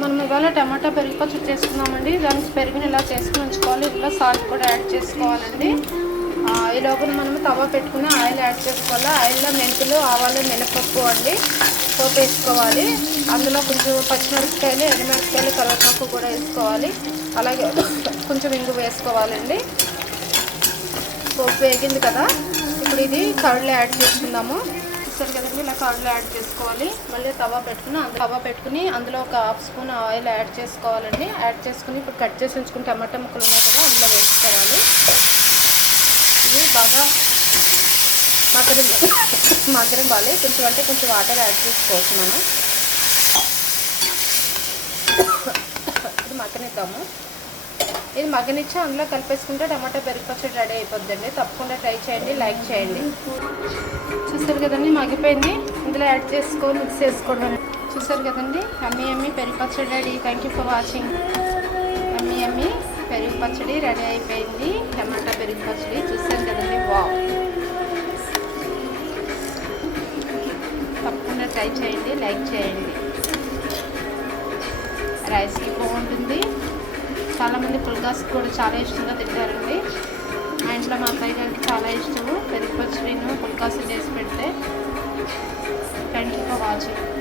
మనం ఇవాళ టమాటా పెరుగు చేసుకున్నామండి. దానికి పెరుగుని ఇలా చేసుకుని ఉంచుకోవాలి. ఇంకా సాల్ట్ కూడా యాడ్ చేసుకోవాలండి. ఈ లోపల మనం తవ పెట్టుకుని ఆయిల్ యాడ్ చేసుకోవాలి? ఆయిల్లో మెంతులు ఆవాలు మినపప్పు అండి. పోపు వేసుకోవాలి. అందులో కొంచెం పచ్చిమిరపకాయలు ఎండుమిరపకాయలు కరివేపాకు కూడా వేసుకోవాలి. అలాగే కొంచెం ఇంగు వేసుకోవాలండి. పోపు వేగింది కదా. ఇప్పుడు ఇది కర్డ్లో యాడ్ చేసుకుందాము. చూసారు కదండి ఇలా అందులో యాడ్ చేసుకోవాలి. మళ్ళీ తవా పెట్టుకుని అందులో తవా పెట్టుకుని అందులో ఒక హాఫ్ స్పూన్ ఆయిల్ యాడ్ చేసుకోవాలండి. యాడ్ చేసుకుని ఇప్పుడు కట్ చేసి ఉంచుకుని టమాటా ముక్కలు ఉన్నాయి కదా అందులో వేసుకోవాలి. ఇది బాగా మగ్గని మగ్గనివ్వాలి కొంచెం అంటే కొంచెం వాటర్ యాడ్ చేసుకోవచ్చు మనం. ఇది మగ్గనిద్దాము. ఇది మగ్గనిచ్చి అందులో కలిపేసుకుంటే టమాటా పెరుగు పచ్చడి రెడీ అయిపోద్దండి. తప్పకుండా ట్రై చేయండి లైక్ చేయండి. చూసారు కదండి మగ్గిపోయింది. ఇందులో యాడ్ చేసుకొని మిక్స్ చేసుకోవడం చూసారు కదండి అమ్మి అమ్మి పెరుగు పచ్చడి ready. Thank you for watching అమ్మి అమ్మి పెరుగు పచ్చడి రెడీ అయిపోయింది. టమాటా పెరుగు పచ్చడి. చూసారు కదండి వావ్. తప్పకుండా ట్రై చేయండి లైక్ చేయండి. రైస్కి బాగుంటుంది. చాలామంది పుల్కాస్ కూడా చాలా ఇష్టంగా తింటారండి. మా ఇంట్లో మా అబ్బాయి గారికి చాలా ఇష్టము. పెరుగు నేను పుల్కాసు చేసి పెడితే థ్యాంక్ యూ ఫర్ వాచింగ్.